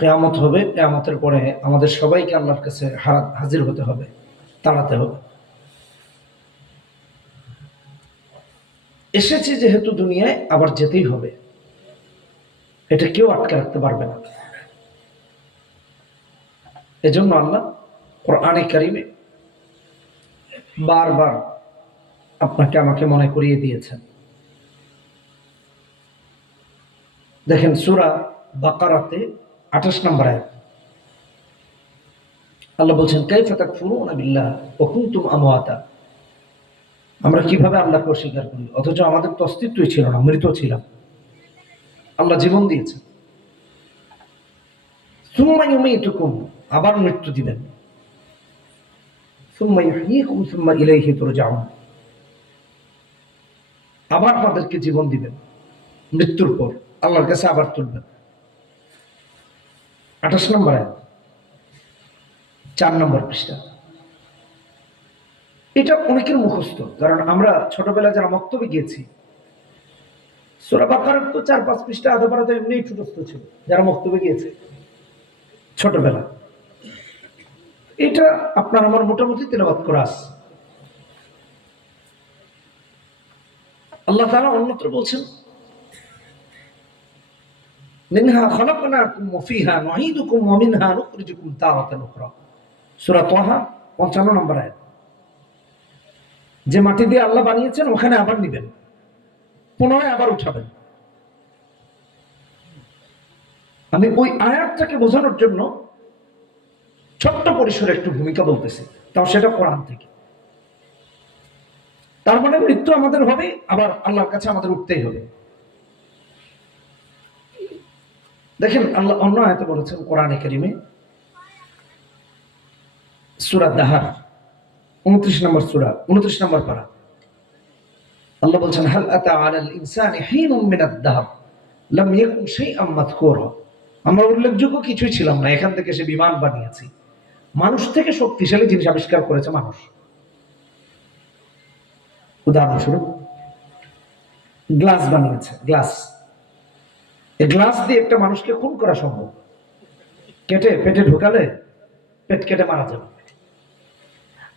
কিয়ামত হবে, কিয়ামতের পরে আমাদের সবাইকে আল্লাহর কাছে হাজির হতে হবে, দাঁড়াতে হবে। এসেছি যেহেতু দুনিয়ায়, আবার যেতেই হবে, এটা কেউ আটকে রাখতে পারবে না। এজন্য আল্লাহ কোরআনে কারিমে বারবার আপনাকে আমাকে মনে করিয়ে দিয়েছেন। দেখেন সূরা বাকারাতে 28 নম্বর আয়াত আল্লাহ বলছেন, কাইফা তাকফুরুনা বিল্লাহ ওয়া কুনতুম আমওয়াতা। আমরা কিভাবে আল্লাহকে অস্বীকার করি, অথচ আমাদের তো অস্তিত্বই ছিল না, মৃত ছিলাম। আল্লাহ জীবন দিয়েছেন। সুম্মা ইউমীতুকুম, আবার মৃত্যু দিবেন। সুম্মা ইউহয়ীকুম সুম্মা ইলাইহি তুরজাউন, আবার আপনাদেরকে জীবন দিবেন, মৃত্যুর পর আল্লাহর কাছে আবার তুলবেন। 28 নম্বর আয়াত, 4 নম্বর পৃষ্ঠা। এটা অনেকের মুখস্থ, কারণ আমরা ছোটবেলায় যারা মক্তবে গিয়েছি, সূরা বাকারার তো 4-5 পৃষ্ঠা আধা পারা তো এমনিই ছোটস্থ ছিল, যারা মক্তবে গিয়েছে ছোটবেলা। এটা আপনার আমার মোটামুটি তেলাওয়াত করা আছে। আল্লাহ তাআলা অন্যত্র বলছেন, মিনহা খালাকনাকুম ওয়া ফিহা নুঈদুকুম ওয়া মিনহা নুখরিজুকুম তারাতান উখরা। সূরা তাহা 55 নম্বর আয়াত। যে মাটি দিয়ে আল্লাহ বানিয়েছেন ওখানে আবার নিবেন, পুনরায় আবার উঠাবেন। আমি ওই আয়াতটাকে বোঝানোর জন্য ছোট্ট পরিসরে একটু ভূমিকা বলতেছি, তাও সেটা কোরআন থেকে। তার মানে মৃত্যু আমাদের হবে, আবার আল্লাহর কাছে আমাদের উঠতেই হবে। দেখেন আল্লাহ অন্য আয়াতে বলেছেন কোরআনে কারিমে, সূরা দাহার 29 নম্বর সূরা 29 নম্বর পারা। আল্লাহ বলছেন, হাল আতা আলাল ইনসানি হিনুম মিনাদ দাহর লাম ইয়াকুন শাইআম মাযকুরা। আমরা উল্লেখযোগ্য কিছুই ছিলাম না, এখান থেকে সে বিমান বানিয়েছি। মানুষ থেকে শক্তিশালী জিনিস আবিষ্কার করেছে মানুষ। উদাহরণস্বরূপ গ্লাস বানিয়েছে, গ্লাস। এই গ্লাস দিয়ে একটা মানুষকে খুন করা সম্ভব। কেটে পেটে ঢুকালে পেট কেটে মারা যাবে।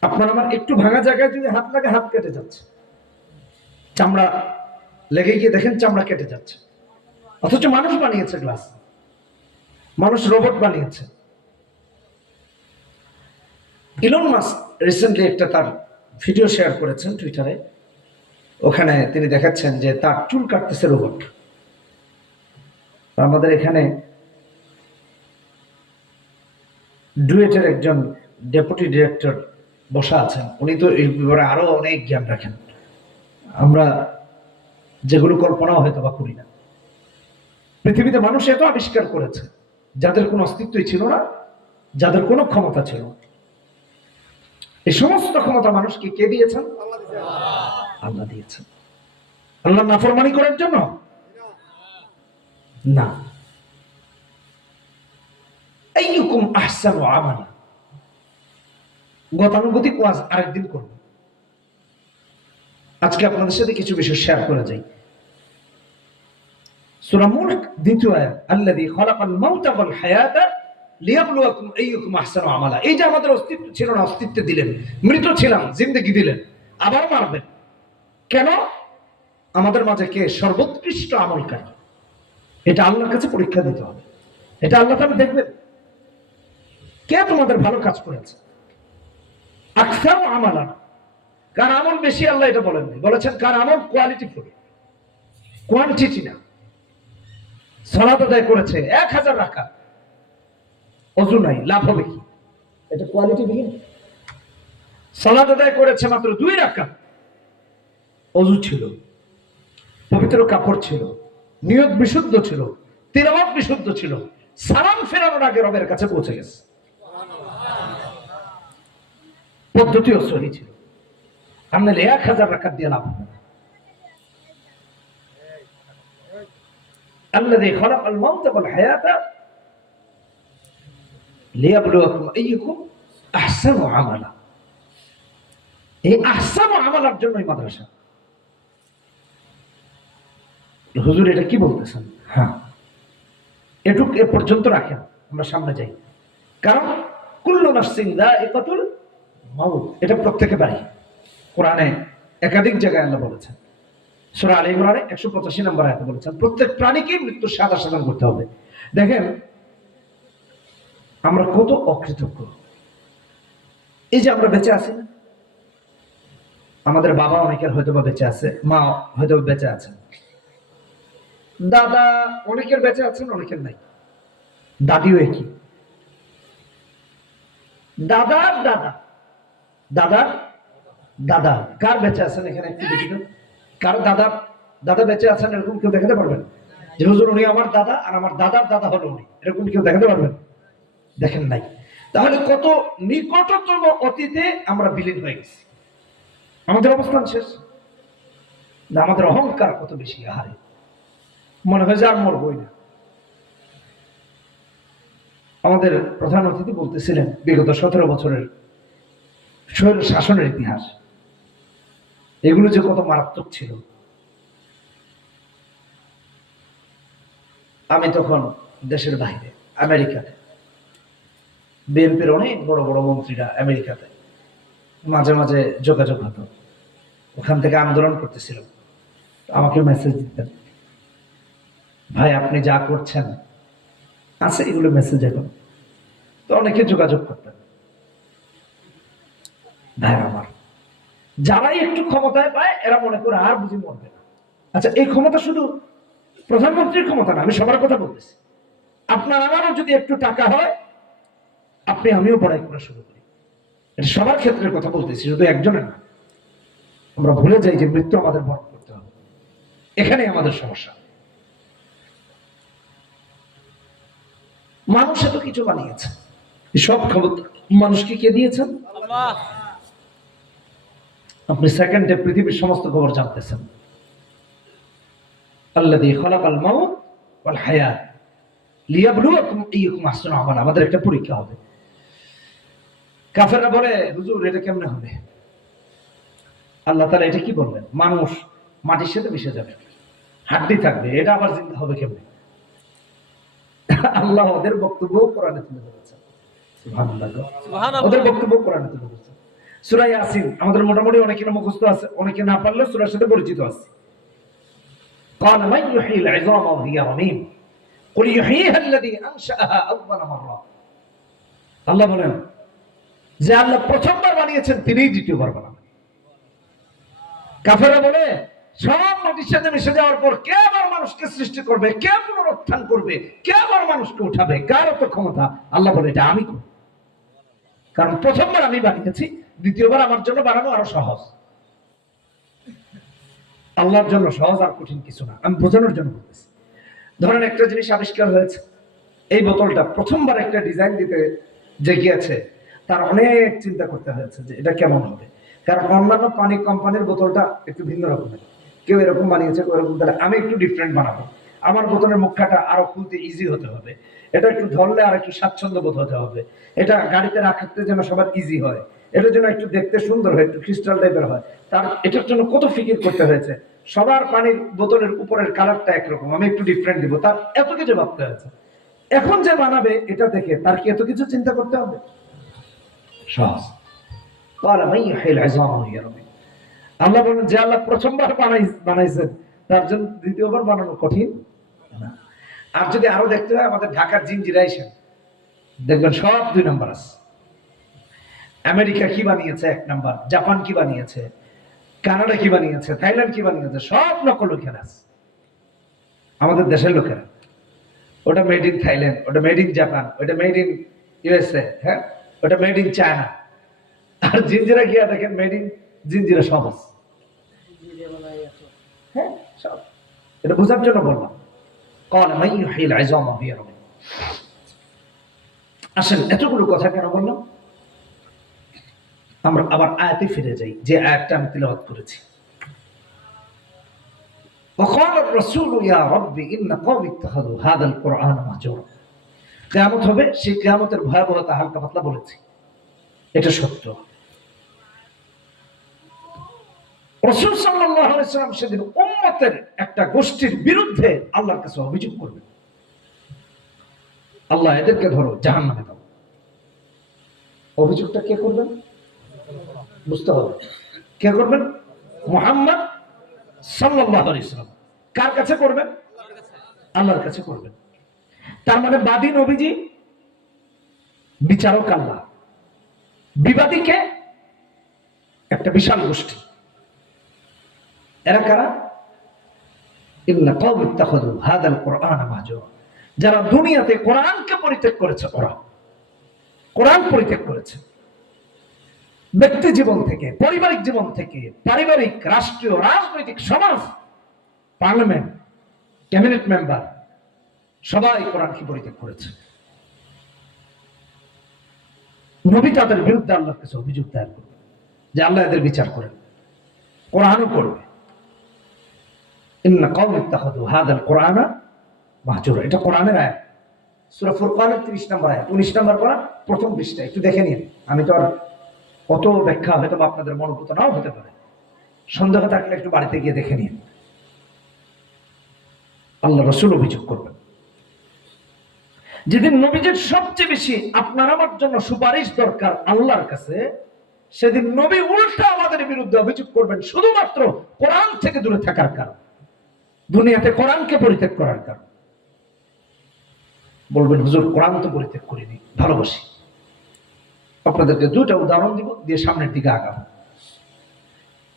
আপনার আমার একটু ভাঙা জায়গায় যদি হাত লাগে, হাত কেটে যাচ্ছে, চামড়া লেগে গিয়ে দেখেন চামড়া কেটে যাচ্ছে। অথচ মানুষ বানিয়েছে গ্লাস, মানুষ রোবট বানিয়েছে। ইলন মাস্ক রিসেন্টলি একটা তার ভিডিও শেয়ার করেছেন টুইটারে। ওখানে তিনি দেখাচ্ছেন যে তার চুল কাটতেছে রোবট। আমাদের এখানে ডুয়েটের একজন ডেপুটি ডিরেক্টর বসা আছেন, উনি তো এই ব্যাপারে আরো অনেক জ্ঞান রাখেন, আমরা যেগুলো কল্পনাও হয়তো বা করি না। পৃথিবীতে মানুষ এত আবিষ্কার করেছে যাদের কোনো অস্তিত্বই ছিল না, যাদের কোনো ক্ষমতা ছিল না। এই সমস্ত ক্ষমতা মানুষকে কে দিয়েছেন? আল্লাহ দিয়েছেন। আল্লাহ নাফরমানি করার জন্য না। আইয়ুকুম আহসানু আমালা, গতানুগতিক ওয়াজ আরেকদিন করব। আজকে আপনাদের সাথে কিছু বিষয় শেয়ার করে যাই। সূরা মুলক 2 আয়াত, আল্লাযী খালাকাল মাউতা ওয়াল হায়াতা লিয়াবলুয়াকুম আইয়ুকুম আহসানু আমালা। এই যে আমাদের অস্তিত্ব ছিল না, অস্তিত্ব দিলেন, মৃত ছিলাম, জিন্দেগি দিলেন, আবার মারবেন। কেন? আমাদের মাঝে কে সর্বোৎকৃষ্ট আমলকারী, এটা আল্লাহর কাছে পরীক্ষা দিতে হবে। এটা আল্লাহ তাআলা দেখবেন কে তোমাদের ভালো কাজ করেছে। আকসারু আমালা, কার আমল বেশি আল্লাহ এটা বলেননি, বলেছেন কার আমল কোয়ালিটিফুল, কোয়ান্টিটি না। সালাত আদায় করেছে 1000 রাকাত, ওযু নাই, লাভ হবে কি? এটা কোয়ালিটি বিহীন। সালাত আদায় করেছে মাত্র 2 রাকাত, ওযু ছিল, পবিত্র কাপড় ছিল, নিয়ত বিশুদ্ধ ছিল, তিলাওয়াত বিশুদ্ধ ছিল, সালাম ফেরানোর আগে রবের কাছে পৌঁছে গেছে, পদ্ধতিও সহি ছিল। আমরা 1000 রাকাত দিয়ে লাভ হবে। আল্লাযী খালাকাল মাউতা ওয়াল হায়াতা লিয়াবলুয়াকুম আইয়ুকুম আহসানু আমালা। এই আহসানু আমালার জন্যই মাদ্রাসা। হুজুর এটা কি বলতেছেন? হ্যাঁ, এটুক এ পর্যন্ত রাখেন, আমরা সামনে যাই। কারণ কুল্লু নাফসিন যায়িকাতুল মাউত, এটা প্রত্যেকে পারি। কোরআনে একাধিক জায়গায় আল্লাহ বলেছেন। সূরা আলে ইমরানে 185 নম্বর আয়াতে বলেছেন প্রত্যেক প্রাণীকে মৃত্যুর স্বাদ আস্বাদন করতে হবে। দেখেন আমরা কত অকৃতজ্ঞ। এই যে আমরা বেঁচে আছি না, আমাদের বাবা অনেকের হয়তো বা বেঁচে আছে, মা হয়তো বেঁচে আছেন, দাদা অনেকের বেঁচে আছেন, অনেকের নাই, দাদিও একই। দাদার দাদা, দাদার দাদা কার বেঁচে আছেন এখানে একটু দেখি তো। কার দাদা দাদা বেঁচে আছেন এরকম কেউ দেখাতে পারবেন? যে হুজুর উনি আমার দাদা আর আমার দাদার দাদা হলো উনি, এরকম কেউ দেখাতে পারবেন? দেখেন নাই। তাহলে কত নিকটতম অতীতে আমরা বিলীন হয়ে গেছি, আমাদের অবস্থান শেষ। না, আমাদের অহংকার কত বেশি, আহারে মনে হয় যে আর মরবই না। আমাদের প্রধান অতিথি বলতেছিলেন বিগত 17 বছরের স্বৈর শাসনের ইতিহাস, এগুলো যে কত মারাত্মক ছিল। আমি তখন দেশের বাইরে আমেরিকাতে, বিএনপির অনেক বড় বড় মন্ত্রীরা আমেরিকাতে, মাঝে মাঝে যোগাযোগ হতো, ওখান থেকে আন্দোলন করতেছিল, আমাকে মেসেজ দিতেন, ভাই আপনি যা করছেন আছে, এগুলো মেসেজ এখন। তো অনেকে যোগাযোগ করতেন। ভাই আমার যারাই একটু ক্ষমতায় পায় এরা মনে করে আর বুঝি মরবে না। আচ্ছা, এই ক্ষমতা শুধু প্রধানমন্ত্রীর ক্ষমতা না, আমি সবার কথা বলতেছি। আপনার আমারও যদি একটু টাকা হয়, আপনি আমিও পড়াই করা শুরু করি, এটা সবার ক্ষেত্রে কথা বলতেছি, শুধু একজনের না। আমরা ভুলে যাই যে মৃত্যু আমাদের বরণ করতে হবে, এখানেই আমাদের সমস্যা। মানুষ এত কিছু বানিয়েছে, সব ক্ষমতা মানুষকে কে দিয়েছেন? আল্লাহ। আপনি সেকেন্ডে পৃথিবীর সমস্ত খবর জানতেছেন। আল্লাযী খালাকাল মাউত ওয়াল হায়াত লিয়াবলুয়াকুম আইয়ুকুম আহসানু আমালা, আমাদের একটা পরীক্ষা হবে। কাফেররা বলে হুজুর এটা কেমনে হবে? আল্লাহ তাআলা এটা কি বললেন? মানুষ মাটির সাথে মিশে যাবে, হাড্ডি থাকবে, এটা আবার জিন্দা হবে কেমনে? আল্লাহ ওদের বক্তব্য কোরআনে তুলে ধরেছেন। সুবহানাল্লাহ, সুবহানাল্লাহ, ওদের বক্তব্য কোরআনে তুলে ধরেছেন। সূরা ইয়াসিন আমাদের মোটামুটি অনেকের মুখস্থ আছে, অনেকে না পারলেও সূরার সাথে পরিচিত আছে। قال من يحيي العظام وهي رميم قل يحييها الذي انشأها اول مره। আল্লাহ বলেন যে আল্লাহ প্রথমবার বানিয়েছেন তিনিই দ্বিতীয়বার বানাবেন। কাফেররা বলে সব মাটির সাথে মিশে যাওয়ার পর কে আবার মানুষকে সৃষ্টি করবে, কে পুনরুত্থান করবে, কে আবার মানুষকে উঠাবে, কার এত ক্ষমতা? আল্লাহ বলে এটা আমি করব, কারণ প্রথমবার আমি বানিয়েছি, দ্বিতীয়বার আমার জন্য বানানো আরো সহজ। আল্লাহর জন্য সহজ আর কঠিন কিছু না, আমি বোঝানোর জন্য বলতেছি। ধরেন একটা জিনিস আবিষ্কার হয়েছে, এই বোতলটা প্রথমবার একটা ডিজাইন দিতে যে গিয়েছে তার অনেক চিন্তা করতে হয়েছে যে এটা কেমন হবে, কারণ অন্যান্য পানি কোম্পানির বোতলটা একটু ভিন্ন রকমের, কেউ এরকম বানিয়েছে, ওরকম, তাহলে আমি একটু ডিফারেন্ট বানাবো, আমার বোতলের মুখটা আরো খুলতে ইজি হতে হবে, এটা একটু ধরলে আর একটু স্বাচ্ছন্দ্য বোধ হতে হবে, এটা গাড়িতে রাখতে যেন সবার ইজি হয়, এটার জন্য একটু দেখতে সুন্দর হয়, একটু ক্রিস্টাল টাইপের হয়, তার এটার জন্য কত ফিকির করতে হয়েছে। সবার পানির বোতলের উপরের কালারটা একরকম, আমি একটু ডিফারেন্ট দিব, তার এত কিছু ভাবতে হয়েছে। এখন যে বানাবে এটা দেখে তার কি এত কিছু চিন্তা করতে হবে? সহজ। আল্লাহ বলেন যে আল্লাহ প্রথমবার বানাইছেন তার জন্য দ্বিতীয়বার বানানো কঠিন না। আর যদি আরো দেখতে হয় আমাদের ঢাকার জিঞ্জিরাইশন দেখবেন সব 2 নাম্বার আছে। আমেরিকা কি বানিয়েছে 1 নাম্বার, জাপান কি বানিয়েছে, কানাডা কি বানিয়েছে, থাইল্যান্ড কি বানিয়েছে, সব নকল লোকেরা আছে। আমাদের দেশের লোকেরা ওটা মেড ইন থাইল্যান্ড, ওটা মেড ইন জাপান, ওটা মেড ইন ইউএসএ, হ্যাঁ ওটা মেড ইন চায়না। আর জিঞ্জিরা গিয়া দেখেন মেড ইন জিঞ্জিরা সব আছে, হ্যাঁ সব। এটা বোঝার জন্য বললাম। আসেন এতগুলো কথা কেন বললাম? আমরা আবার আয়াতে ফিরে যাই, যে আয়াতটা আমি তিলাওয়াত করেছি। وقال الرسول يا رب ان قومي اتخذوا هذا القرآن مهجورا। কিয়ামত হবে, সেই কিয়ামতের ভয়াবহতা হালকা পাতলা বলেছি, এটা সত্য। রাসূল সাল্লাল্লাহু আলাইহি ওয়াসাল্লাম সেদিন উম্মতের একটা গোষ্ঠীর বিরুদ্ধে আল্লাহর কাছে অভিযোগ করবেন। আল্লাহ এদেরকে ধরো জাহান্নামে দাও। অভিযোগটা কে করবেন বুঝতে হবে। কে করবেন? মুহাম্মদ সাল্লাল্লাহু আলাইহি ওয়াসাল্লাম। কার কাছে করবেন? আল্লাহর কাছে করবেন। তার মানে বাদী নবীজি, বিচারক আল্লাহ, বিবাদীকে একটা বিশাল গোষ্ঠী। এরা কারা? ইন্না কওম ইত্তাখাযু হাযাল কুরআন মাহজুরা। যারা দুনিয়াতে কোরআনকে পরিত্যাগ করেছে, ওরা কোরআন পরিত্যাগ করেছে। ব্যক্তি জীবন থেকে, পারিবারিক জীবন থেকে, পারিবারিক, রাষ্ট্রীয়, রাজনৈতিক, সমাজ, পার্লামেন্ট, ক্যাবিনেট মেম্বার সবাই কোরআনকে পরিত্যাগ করেছে। নবী তাদের বিরুদ্ধে আল্লাহর কাছে অভিযোগ দায়ের করবে যে আল্লাহ এদের বিচার করেন, কোরআনও করবে। ইন্না কওম ইত্তাখাযু হাযাল কুরআন মাহজুরা। এটা কোরআনের আয়াত, সূরা ফুরকানের 30 নম্বর আয়াত, 19 নম্বর পারা, প্রথম পৃষ্ঠা। একটু দেখে নিন। আমি তো আর অত ব্যাখ্যা হয়তো আপনাদের মনোভূত নাও হতে পারে, সন্দেহ থাকলে একটু বাড়িতে গিয়ে দেখে নিন। আল্লাহ রাসূল অভিযোগ করবেন যেদিন নবীজির সবচেয়ে বেশি আপনার আমার জন্য সুপারিশ দরকার আল্লাহর কাছে, সেদিন নবী উল্টা আমাদের বিরুদ্ধে অভিযোগ করবেন শুধুমাত্র কোরআন থেকে দূরে থাকার কারণ, দুনিয়াতে কোরআনকে পরিত্যাগ করার কারণ। বলবেন হুজুর কোরআন তো পরিত্যাগ করিনি, ভালোবাসি। আপনাদেরকে দুটো উদাহরণ দিব, দিয়ে সামনের দিকে আগাবো।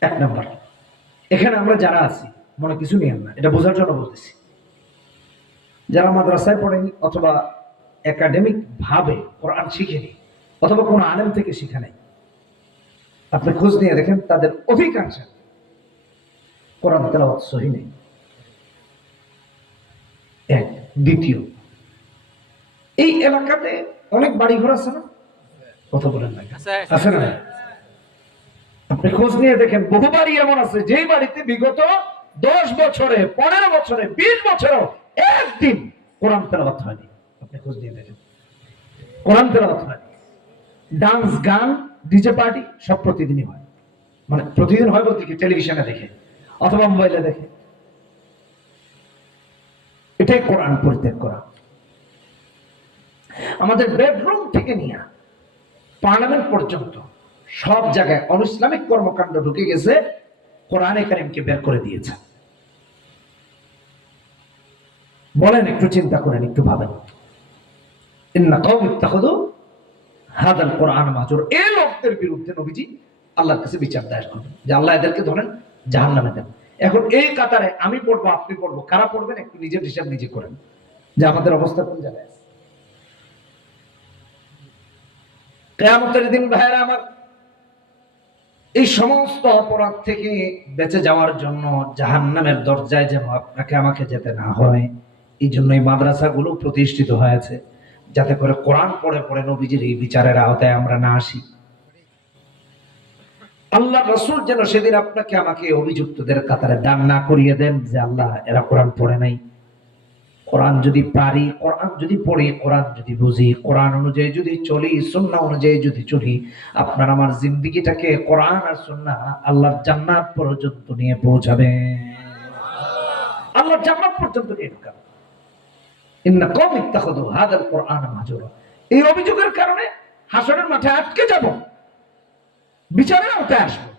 এক নম্বর, এখানে আমরা যারা আছি, মনে কিছু নিয়েন না, এটা বোঝার জন্য বলতেছি, যারা মাদ্রাসায় পড়েনি অথবা একাডেমিক ভাবে কোরআন শিখেনি অথবা কোনো আলেম থেকে শিখে নাই, আপনি খোঁজ নিয়ে দেখেন তাদের অধিকাংশ কোরআন তেলাওয়াত সহিহ নেই। এক। দ্বিতীয়, এই এলাকাতে অনেক বাড়িঘর আছে না? কথা বলেন না, আছে না? আপনি খোঁজ নিয়ে দেখেন বহু বাড়ি এমন আছে যেই বাড়িতে বিগত 10 বছরে, 15 বছরে, 20 বছরেও একদিন কোরআন তেলাওয়াত হয়নি। আপনি খোঁজ নিয়ে দেখেন কোরআন তেলাওয়াত হয়নি। ডান্স, গান, ডিজে পার্টি সব প্রতিদিনই হয়। মানে প্রতিদিন হয় বলতে কি, টেলিভিশনে দেখে অথবা মোবাইলে দেখে। এটাই কোরআন পরিত্যাগ করা। আমাদের বেডরুম থেকে নিয়ে পার্লামেন্ট পর্যন্ত সব জায়গায় অনইসলামিক কর্মকাণ্ড ঢুকে গেছে, কোরআনে কারীমকে বের করে দিয়েছে। বলেন, একটু চিন্তা করেন, একটু ভাবেন। ইন্না কওম ইত্তাখাযু হাযাল কুরআন মাহজুরা। এই লোকদের বিরুদ্ধে নবীজি আল্লাহর কাছে বিচার দায়ের করবেন যে আল্লাহ এদেরকে ধরেন জাহান্নামে দেন। এখন এই কাতারে আমি পড়বো, আপনি পড়বো, কারা পড়বেন একটু নিজের হিসাব নিজে করেন যে আমাদের অবস্থা কোন জায়গায় আছে। কিয়ামতের দিন ভাইরা আমার, এই সমস্ত অপরাধ থেকে বেঁচে যাওয়ার জন্য, জাহান্নামের দরজায় যেন আপনাকে আমাকে যেতে না হয়, এই জন্যই মাদ্রাসাগুলো প্রতিষ্ঠিত হয়েছে, যাতে করে কোরআন পড়ে পড়ে নবীজির এই বিচারের আওতায় আমরা না আসি। আল্লাহ রাসূল যেন সেদিন আপনাকে আমাকে অভিযুক্তদের কাতারে দান না করিয়ে দেন যে আল্লাহ এরা কোরআন পড়ে নাই। কোরআন যদি পারি, কোরআন যদি পড়ি, কোরআন যদি বুঝি, কোরআন অনুযায়ী যদি চলি, সুন্নাহ অনুযায়ী যদি চলি, আপনার আমার জিন্দেগিটাকে কোরআন আর সুন্নাহ আল্লাহর জান্নাত পর্যন্ত নিয়ে পৌঁছাবে। আল্লাহর জান্নাত পর্যন্ত নিয়ে ঢোকাবে। ইন্না কওম ইত্তাখাযু হাযাল কুরআন মাহজুরা। এই অভিযোগের কারণে হাসরের মাঠে আটকে যাব, বিচারের আওতায় আসবো,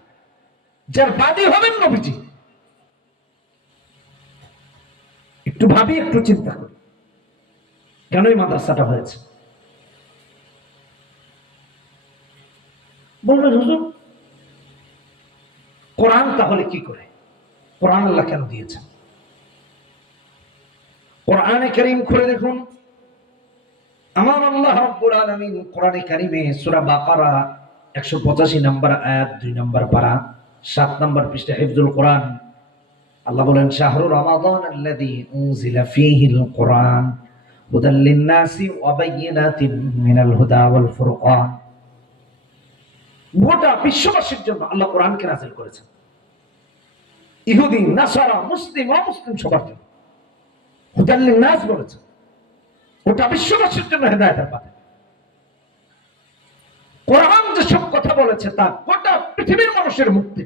যার বাদী হবেন নবীজি। একটু ভাবি, একটু চিন্তা করি, কেন এই মাদ্রাসাটা হয়েছে। বলবেন হুজুর কোরআন তাহলে কি করে, কোরআন আল্লাহ কেন দিয়েছেন? কোরআনে কারীম খুলে দেখুন, আমার আল্লাহ রাব্বুল আলামিন কোরআনে কারীমে সূরা বাকারা 185 নম্বর আয়াত, 2 নম্বর পারা, 7 নম্বর পৃষ্ঠা, হিফজুল কোরআন, আল্লাহ বলেন শাহরু রমাদান আল্লাযী উনজিলা ফীহিল কুরআন হুদাল লিন-নাসি ওয়া বায়িনাতিন মিনাল হুদা ওয়াল ফুরকান। গোটা বিশ্ববাসীর জন্য আল্লাহ কোরআনকে নাযিল করেছেন, ইহুদি, নাসারা, মুসলিম, অমুসলিম সবার জন্য। হুদাল লিন-নাস বলেছেন, গোটা বিশ্ববাসীর জন্য হেদায়েতের পথ। কোরআন যেসব কথা বলেছে তা গোটা পৃথিবীর মানুষের মুক্তি।